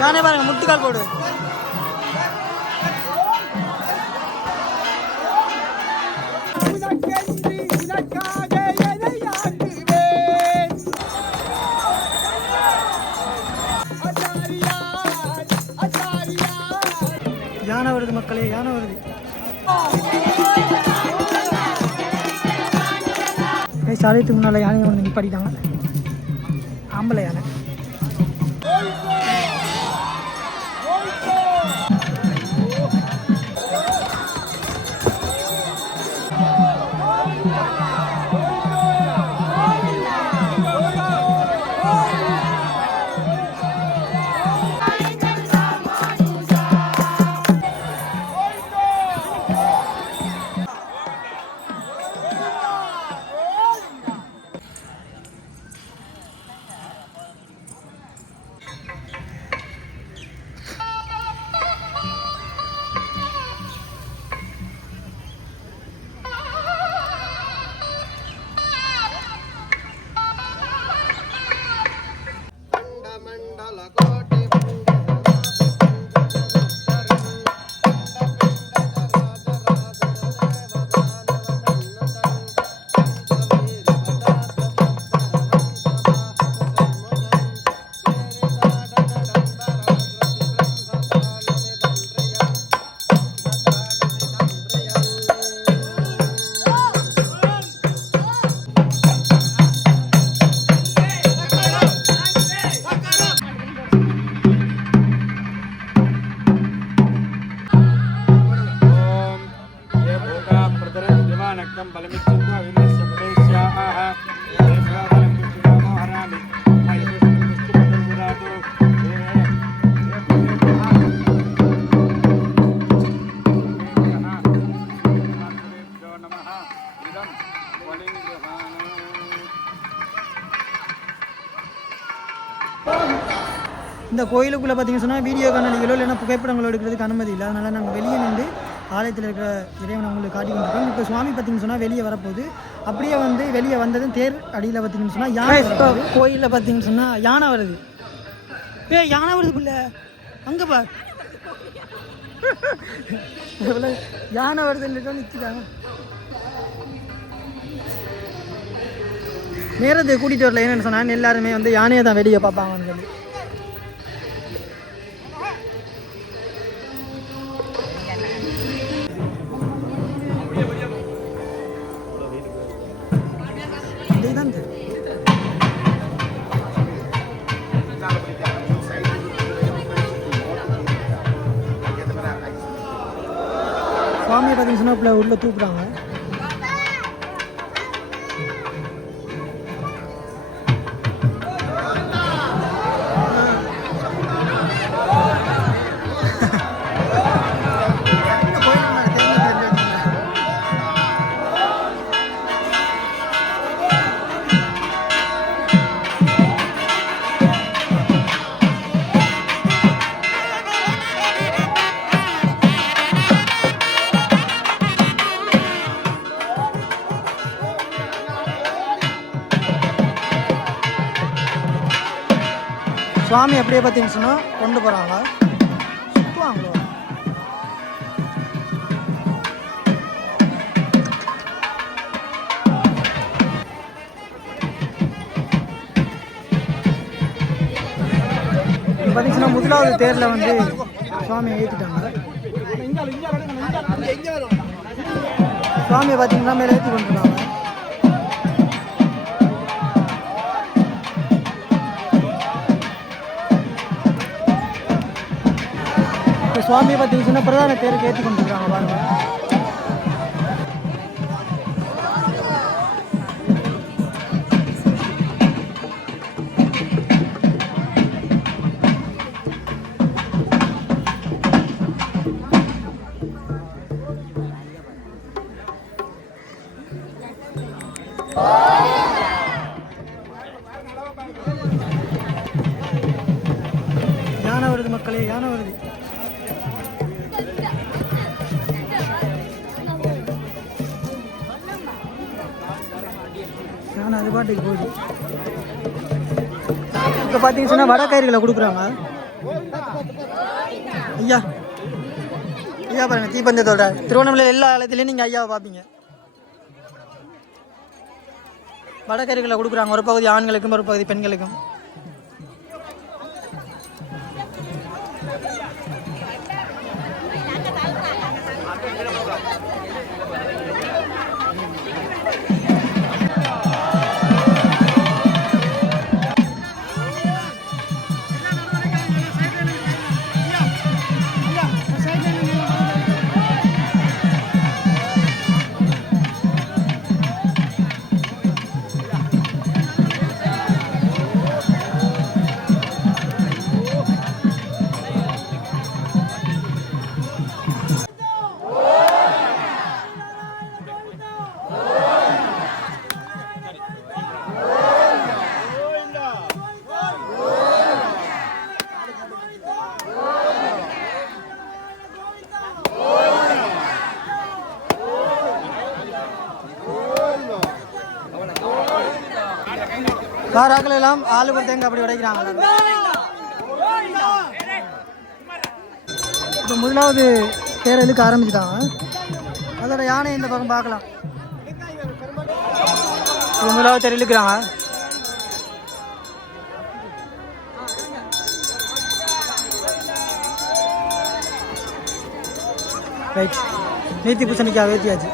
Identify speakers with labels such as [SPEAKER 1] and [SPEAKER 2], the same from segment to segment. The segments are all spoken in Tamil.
[SPEAKER 1] நானே பாருங்க முட்டுக்கால் போடு.
[SPEAKER 2] உனக்கென்று
[SPEAKER 1] யானை வருது மக்களே யானை வருது சாலையத்துக்கு முன்னால் யானையை வந்து நிப்பாட்டிட்டாங்க. ஆம்பளை யானை. இந்த கோயிலுக்குள்ளே பார்த்தீங்கன்னு சொன்னால் வீடியோ காணொலிகளோ இல்லைன்னா புகைப்படங்களோ எடுக்கிறதுக்கு அனுமதி இல்லை. அதனால் நாங்கள் வெளியே நின்று ஆலயத்தில் இருக்கிற இறைவனை உங்களுக்கு காட்டிக்கிட்டு இருக்கோம் இப்போ சுவாமி பார்த்தீங்கன்னு சொன்னால் வெளியே வரப்போகுது. அப்படியே வந்து வெளியே வந்ததும் தேர் அடியில் பார்த்தீங்கன்னு சொன்னால் யானை இப்போ கோயிலில் பார்த்தீங்கன்னு சொன்னால் யானை வருது. ஏ யானை வருது பிள்ளை. அங்கே பார். யானை வருதுன்னு நிற்கிறாங்க நேரத்தை கூட்டிகிட்டு வரல என்னன்னு சொன்னால் எல்லாருமே வந்து யானையை தான் வெளியே பார்ப்பாங்கன்னு சொல்லி. சுவாமியை உள்ளே உள்ள தூக்குறாங்க. சாமி அப்படியே பார்த்தீங்கன்னு சொன்னா கொண்டு போகிறாங்க சுற்றுவாங்களோ பார்த்தீங்கன்னா முதலாவது தேரில் வந்து சுவாமியை ஏற்றிட்டாங்க சுவாமியை பார்த்தீங்கன்னா மேலே ஏற்றி கொண்டுருக்காங்க. சுவாமியை பார்த்தீங்கன்னு சொன்னா பிரதான தேருக்கு ஏற்றி கொண்டிருக்காங்க பாருங்க. அது பாட்டுக்கு போகுது இப்போ பார்த்தீங்க சொன்னால் வடக்கயிறுகளை கொடுக்குறாங்க. ஐயா ஐயா பாருங்க தீபந்தத்தோட திருவண்ணாமலை எல்லா ஆலயத்துலேயும் நீங்கள் ஐயாவை பார்ப்பீங்க வடக்கறிகளை கொடுக்குறாங்க ஒரு பகுதி ஆண்களுக்கும் ஒரு பகுதி பெண்களுக்கும். பாராக்கள் எல்லாம் ஆளு ஒரு தேங்காய் அப்படி உடைக்கிறாங்க. இப்போ முதலாவது தேர் இழுக்க ஆரம்பிச்சிட்டாங்க. அதோட யானை இந்த பக்கம் பார்க்கலாம். இப்போ முதலாவது தேர் இழுக்கிறாங்க ரைட் நீத்தி பூசணிக்கா வேத்தியாச்சு.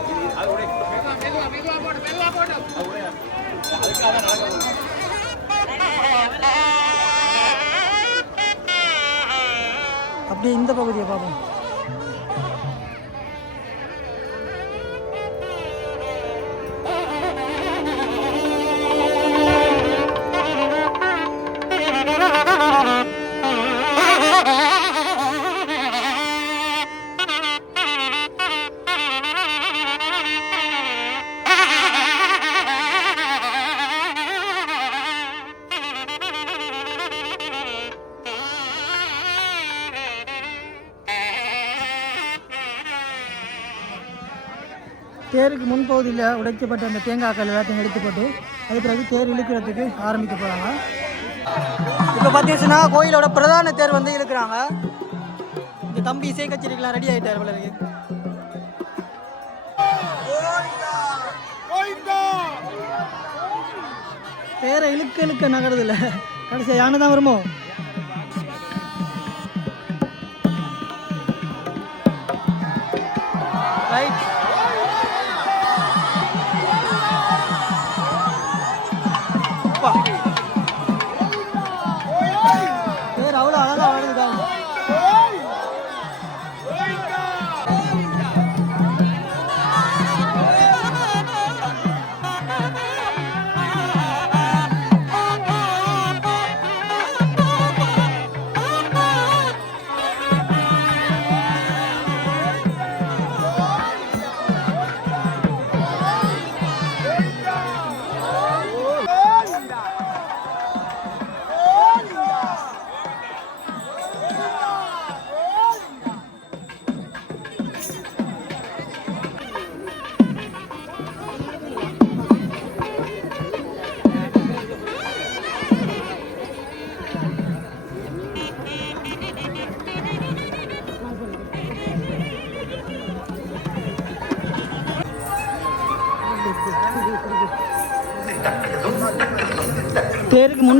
[SPEAKER 1] கையில் உடைக்கப்பட்ட அந்த தேங்காய்கள் எல்லாத்தையும் எடுத்து போட்டு அது பிறகு தேர் இழுக்கிறதுக்கு ஆரம்பிக்க போகிறாங்க இப்போ பார்த்தீங்கன்னா கோயிலோட பிரதான தேர் வந்து இழுக்கிறாங்க. இந்த தம்பி இசை கச்சேரிக்கெலாம் ரெடி ஆகிட்டார் போல இருக்கு. தேரை இழுக்க இழுக்க நகருது கடைசியாக யானை தான் வருமோ?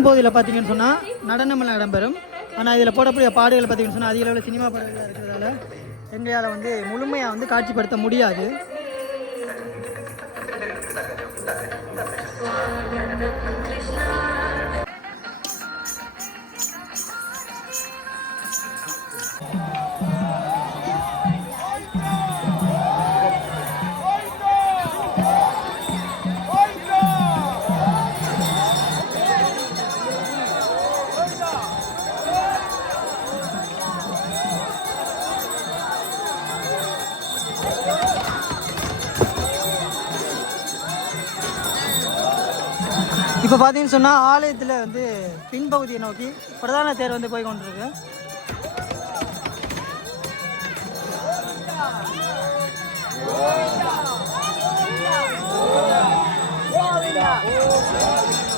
[SPEAKER 1] தேருக்கு பார்த்தீங்கன்னு சொன்னால் நடனமெல்லாம் இடம்பெறும். ஆனால் இதில் போடக்கூடிய பாடுகள் பார்த்தீங்கன்னு சொன்னால் அதிக அளவில் சினிமா பாடல்கள் இருக்கிறதால எங்களால் வந்து முழுமையாக வந்து காட்சிப்படுத்த முடியாது. இப்போ பார்த்தீங்கன்னு சொன்னால் ஆலயத்தில் வந்து பின்பகுதியை நோக்கி பிரதான தேர் வந்து போய் கொண்டிருக்கு.
[SPEAKER 2] கச்சேரி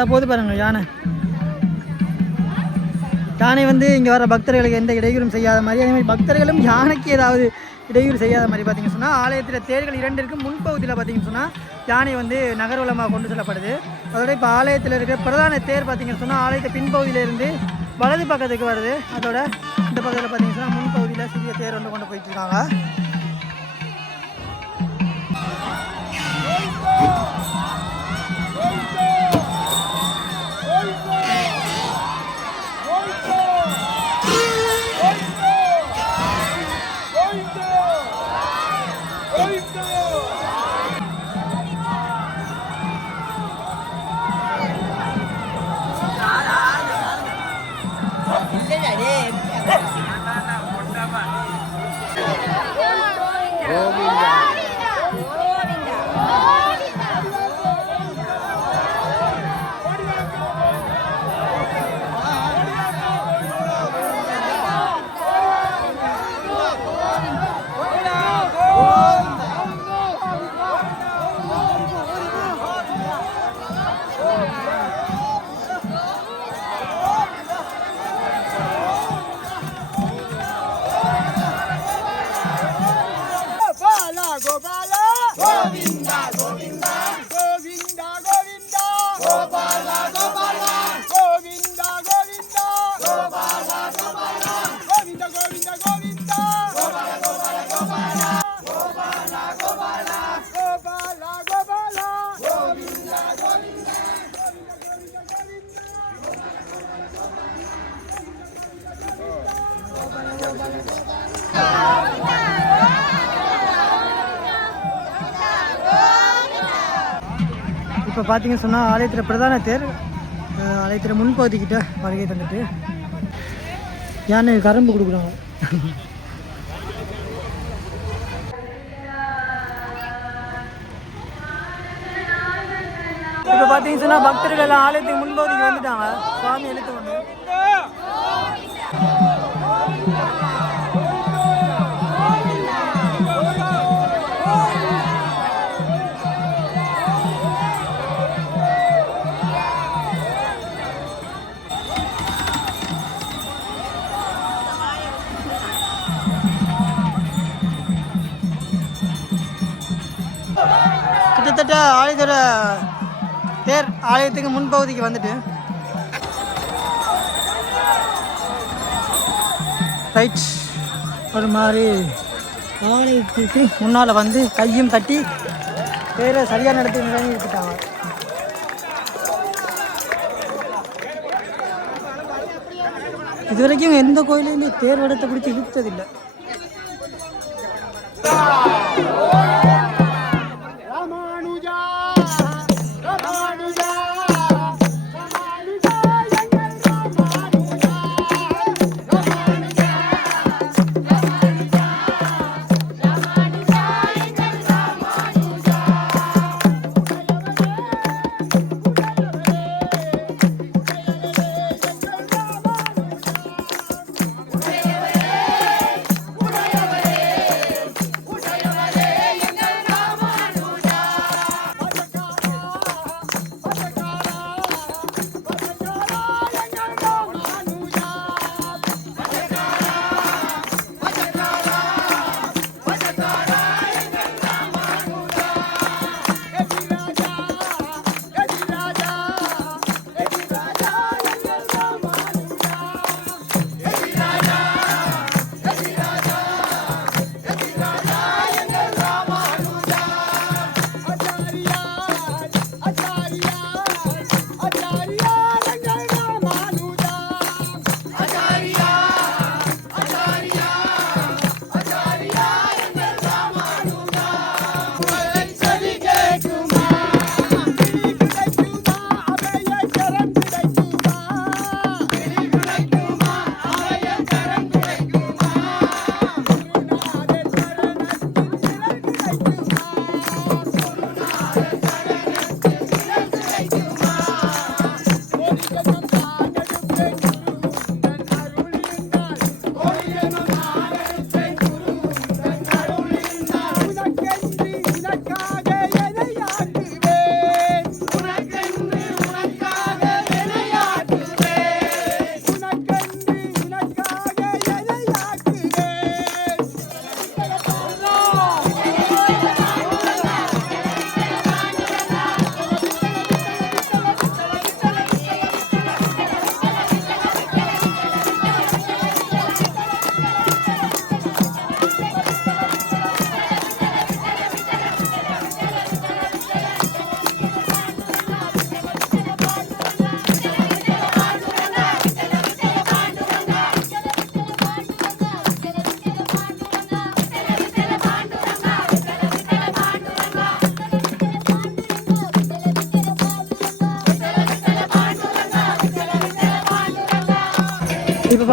[SPEAKER 2] இந்த போது பாருங்க யானை. யானை வந்து இங்கே வர பக்தர்களுக்கு எந்த இடையூறும் செய்யாத மாதிரி அதே மாதிரி பக்தர்களும் யானைக்கு ஏதாவது இடையூறு செய்யாத மாதிரி பார்த்தீங்கன்னு சொன்னால் ஆலயத்தில் தேர்கள் இரண்டிற்கு முன்பகுதியில் பார்த்தீங்கன்னு சொன்னால் யானை வந்து நகர்வலமாக கொண்டு செல்லப்படுது. அதோட இப்போ ஆலயத்தில் இருக்கிற பிரதான தேர் பார்த்தீங்கன்னு சொன்னால் ஆலயத்தை பின்பகுதியிலேருந்து வலது பக்கத்துக்கு வருது. அதோட இந்த பக்கத்தில் பார்த்தீங்கன்னு சொன்னால் முன்பகுதியில் சிறிய தேர் வந்து கொண்டு போயிட்டு இருக்காங்க. இப்போ பார்த்தீங்கன்னு சொன்னால் ஆலயத்தில் பிரதான தேர் ஆலயத்தில் முன்பகுதிக்கிட்ட வருகை தந்துட்டு யானை கரும்பு கொடுக்குறாங்க. இப்போ பார்த்தீங்கன்னு சொன்னால் பக்தர்கள் எல்லாம் ஆலயத்துக்கு முன்பகுதிக்கு வந்துட்டாங்க. சுவாமி எழுத்து ஒன்று கிட்டத்தட்ட தேர் ஆலயத்துக்கு முன்பகுதிக்கு வந்துட்டு. ரைட் ஒரு மாதிரி ஆலயத்துக்கு முன்னால் வந்து கையும் தட்டி தேரை சரியான நடத்தி நிலையை இது வரைக்கும் எந்த கோயிலையுமே தேர் வடத்தை பிடிச்சி இழுத்ததில்லை.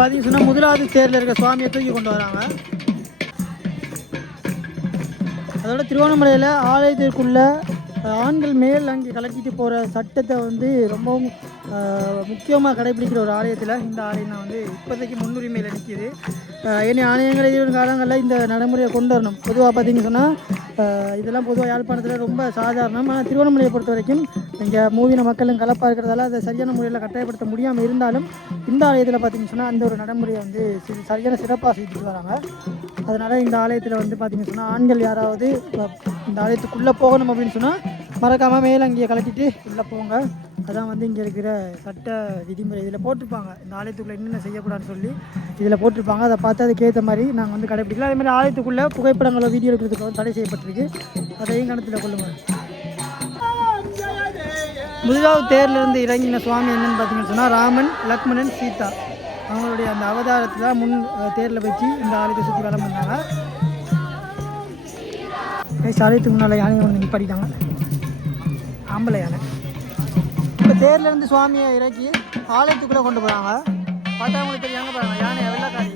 [SPEAKER 2] இப்போ சொன்னால் முதலாவது தேரில் இருக்க சுவாமியை தூக்கி கொண்டு வராங்க. அதோட திருவண்ணாமலையில் ஆலயத்திற்குள்ள ஆண்கள் மேல் அங்கே கலட்டிட்டு போகிற சட்டத்தை வந்து ரொம்பவும் முக்கியமாக கடைபிடிக்கிற ஒரு ஆலயத்தில் இந்த ஆலயம் வந்து இப்போதைக்கு முன்னுரிமையில் நிற்கிது இனி ஆலயங்கள் எதிர்வரும் காலங்களில் இந்த நடைமுறையை கொண்டு வரணும். பொதுவாக பார்த்தீங்கன்னு சொன்னால் இதெல்லாம் பொதுவாக யாழ்ப்பாணத்தில் ரொம்ப சாதாரணம். ஆனால் திருவண்ணாமலையை பொறுத்த வரைக்கும் இங்கே மூவின மக்களும் கலப்பாக இருக்கிறதால அதை சரியான முறையில் கட்டாயப்படுத்த முடியாமல் இருந்தாலும் இந்த ஆலயத்தில் பார்த்தீங்கன்னு சொன்னால் அந்த ஒரு நடைமுறையை வந்து சரியான சிறப்பாக செஞ்சுட்டு வராங்க. அதனால் இந்த ஆலயத்தில் வந்து பார்த்தீங்கன்னு சொன்னால் ஆண்கள் யாராவது இந்த ஆலயத்துக்குள்ளே போகணும் அப்படின்னு சொன்னால் மறக்காமல் மேலே அங்கேயே கலட்டிட்டு உள்ளே போங்க. அதான் வந்து இங்கே இருக்கிற சட்ட விதிமுறை. இதில் போட்டிருப்பாங்க. இந்த ஆலயத்துக்குள்ளே என்னென்ன செய்யக்கூடாதுன்னு சொல்லி இதில் போட்டிருப்பாங்க. அதை பார்த்து அதுக்கேற்ற மாதிரி நாங்கள் வந்து கடைப்பிடிக்கலாம் அதேமாதிரி ஆலயத்துக்குள்ளே புகைப்படங்களோ வீடியோ எடுக்கிறதுக்கு தடை செய்யப்பட்டிருக்கு. அதையும் கணத்தில் கொள்ளுங்கள் முதலாவது தேர்ல இருந்து இறங்கின சுவாமி என்னென்னு பார்த்தீங்கன்னு சொன்னால் ராமன் லக்மணன் சீதா. அவங்களுடைய அந்த அவதாரத்தில் முன் தேரில் வச்சு இந்த ஆலயத்தை சுற்றி வளம் பண்ணாங்க கைஸ், ஆலயத்துக்கு முன்னால் யானை ஒன்று நிப்பாட்டிட்டாங்க. ஆம்பளை யானை. இப்போ தேர்லேருந்து சுவாமியை இறக்கி ஆலயத்துக்குள்ளே கொண்டு போகிறாங்க பார்த்தா அவங்களுக்கு போகிறாங்க பாருங்க யானை வெள்ளக்காரி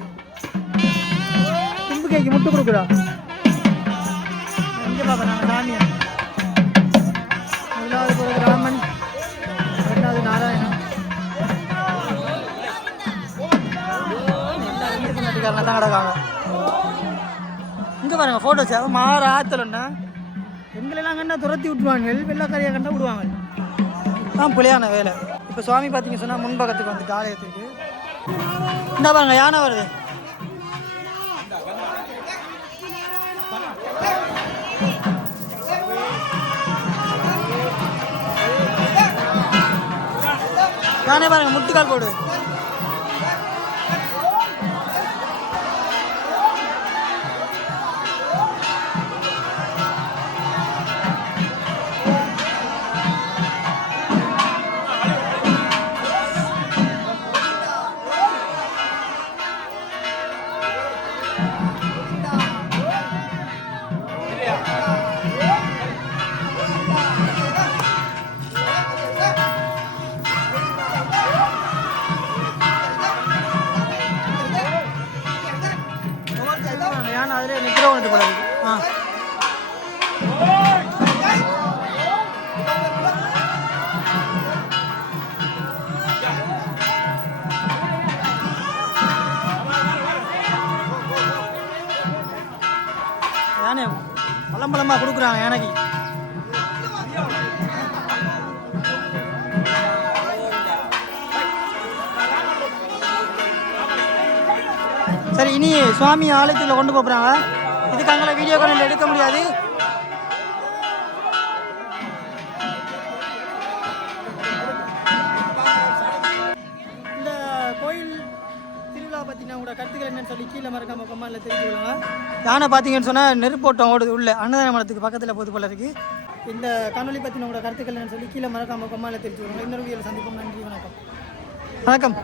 [SPEAKER 2] தும்பு கேக்கு முட்டு கொடுக்குறா எங்கே பார்க்குறாங்க சாமியை. முதலாவது பிறகு ராமன் ரெண்டாவது நாராயணன் எல்லாம் தான் கிடக்காங்க. இங்கே பாருங்க ஃபோட்டோஸ் மாற ஆத்தலன்னா எங்களெல்லாம் கண்டா துரத்தி விட்டுருவாங்க. வெள்ளக்காரியை கண்டா விடுவாங்க. தான் புலியான வேலை. இப்போ சுவாமி பார்த்தீங்க சொன்னால் முன்பக்கத்துக்கு வந்து ஆலயத்துக்கு இந்த பாருங்க யானை வருது. யானை பாருங்க முட்டுக்கால் போடு.
[SPEAKER 1] பழம் பழமாக கொடுக்குறாங்க யானைக்கு சரி இனி சுவாமி ஆலயத்தில் கொண்டு போகிறாங்க இதுக்கு அங்கே வீடியோ கால் எடுக்க முடியாது. கீழே மறக்காம கம்மாயில் தெரிவித்துக்கொள்ளுங்க யானை பார்த்தீங்கன்னு சொன்னால் நெருப்போட்டம் ஓடுது உள்ள. அன்னதான மலத்துக்கு பக்கத்தில் போது போல இருக்கு. இந்த காணொலி பற்றின உங்களோட கருத்துக்கள் சொல்லி கீழே மறக்காம கம்மாயில் தெரிவித்துக்கொள்ளுங்க இன்னொரு வீடியோவில் சந்திப்போம். நன்றி வணக்கம். வணக்கம்.